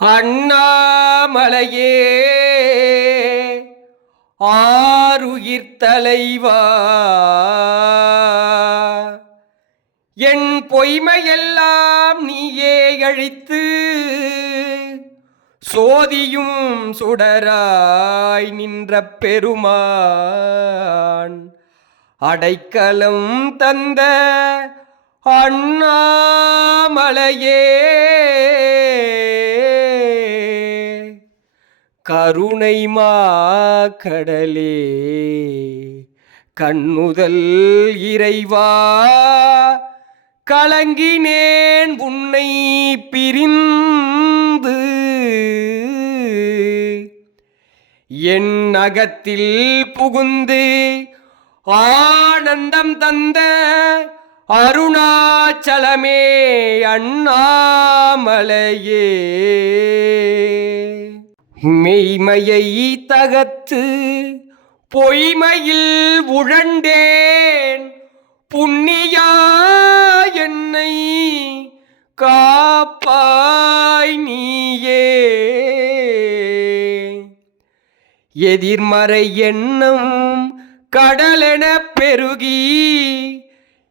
அண்ணாமலையே ஆருயிர் தலைவா என் பொய்மையெல்லாம் நீயே அழித்து சோதியும் சுடராய் நின்ற பெருமான் அடைக்கலம் தந்த அண்ணாமலையே. கருணை கடலே கண்ணுதல் இறைவா கலங்கினேன் உன்னை பிரிந்து என் அகத்தில் புகுந்து ஆனந்தம் தந்த அருணாச்சலமே அண்ணாமலையே. மெய்மையை தகத்து பொய்மையில் உழண்டேன் புண்ணியா என்னை காப்பாய் நீயே. எதிர்மறை எண்ணம் கடலென பெருகி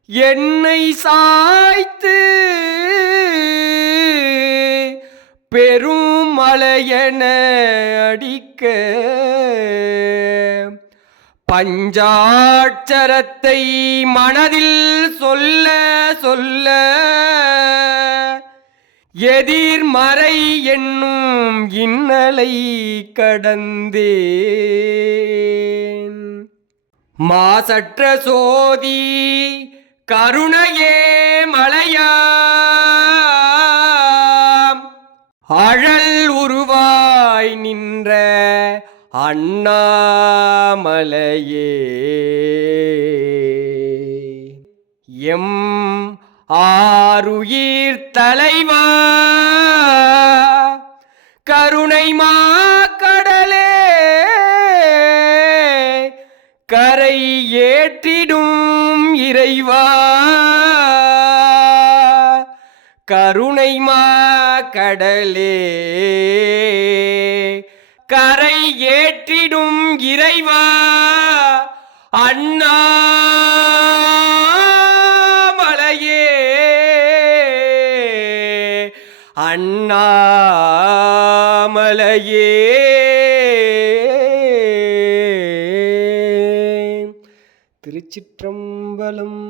என்னை சாய்த்து பெரும் மலையென அடிக்க. பஞ்சாட்சரத்தை மனதில் சொல்ல சொல்ல. எதிர்மறை என்னும் இன்னலை கடந்தேன். மாசற்ற சோதி கருணையே மலையா. அழல் உருவாய் நின்ற அண்ணாமலையே. எம் ஆருயிர் தலைவா கருணை மா கடலே கரை ஏற்றிடும் இறைவா. கருணை மா கடலே. கரை ஏற்றிடும் இறைவா அண்ணாமலையே அண்ணாமலையே திருச்சிற்றம்பலம்